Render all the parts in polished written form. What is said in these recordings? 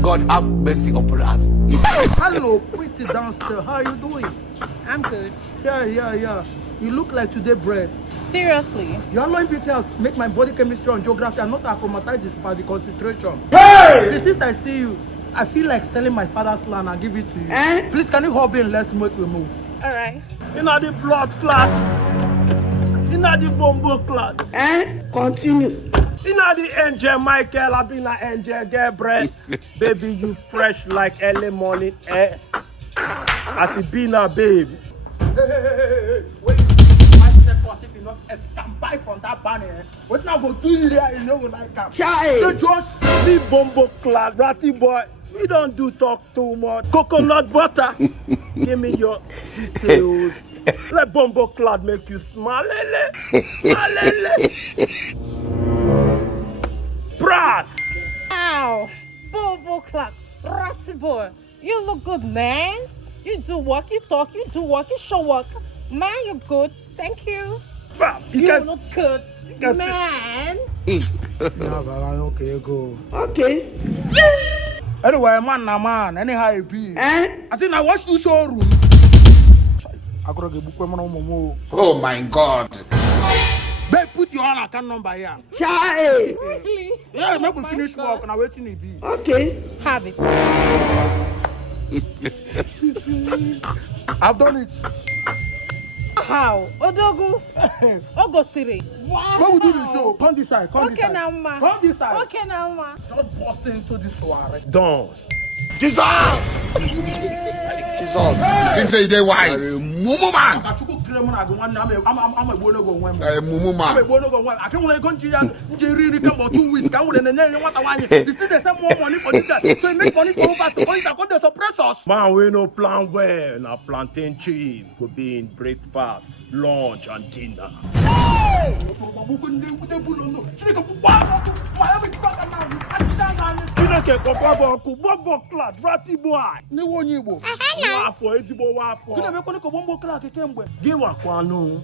God have mercy upon us. Hello, pretty downstairs. How are you doing? I'm good. Yeah. You look like today bread. Seriously? Your online beauty has make my body chemistry on geography and not acclimatized by the concentration. Hey! Since I see you, I feel like selling my father's land and give it to you. Please, can you hop in? Let's make a move. All right. Inna the blood clot. Inna the bumbo clot. Continue. Inna the angel Michael, I been an angel Gabriel. Baby, you fresh like early morning air. As it be now, baby. Hey. Wait. My second, if you not escape from that banner, what now go do you there? You know like that. Child. They just Me bumbo clot, ratty boy. We don't do talk too much. Coconut butter. Give me your details. Let bumbo clot make you smile. Brass. Ow! Bobo clock. Ratty boy. You look good, man. You do work, you talk, you do work, you show work. Man, you're good. Thank you. You look good, can man. okay, go. Okay. Anyway, man. Anyhow it be. I think I watched the showroom. I gotta get book momo. Oh my God. Babe, put your account number here. Child. Really? Yeah, make we my finish God. work and I waiting it be. Okay. Have it. I've done it. How? Odogu? Ogo Siri. Wow. When we do the show, come this side, come this Okay side. now, ma. Come this side. Okay now, ma. Just bust into this soiree. Done. Jesus! Jesus. You think say they wise? Mumu man. Akachuku kremo na go one I'm a bono go one. Mumu I'm man. a bono go one. I can't want to go to really come about 2 weeks. Can't want to what I want. You still there's some more money for this guy. So you make money for over to go into the suppress us. Man, we no plan well. Now plantain cheese could be in breakfast, lunch, and dinner. Chineke kokwa ku bobo clat ratty boy. Ni wonyi Igbo. Wafo ezigbo wafo. Gịnị mekwana ka bombo clock kemgbe? Gị wakwanu.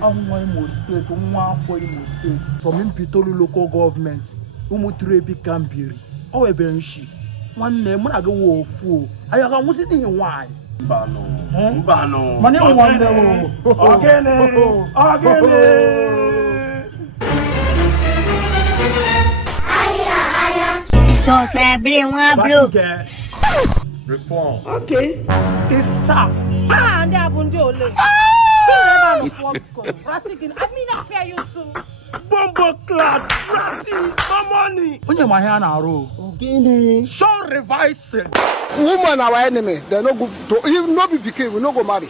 Nwa Imo State, nwa afọ Imo State. From Mpitolu local government. Umuturebi Kambiri. O ebe nshi. Nwanne m na gị wo ofu. Ayo ga nwụsị n'ihi nwanyị. Mbano. Mane nwanne m. Ogene. Então, você abriu uma bruxa. Reform. Ok. Isa. Ah, and I'm on your leg. I mean, I fear you too. Bombo clat ratty. No money. Onye ma ihe na arụ. Ogene. Show revising. Woman our enemy, they no go to, if no be pikin, we no go marry.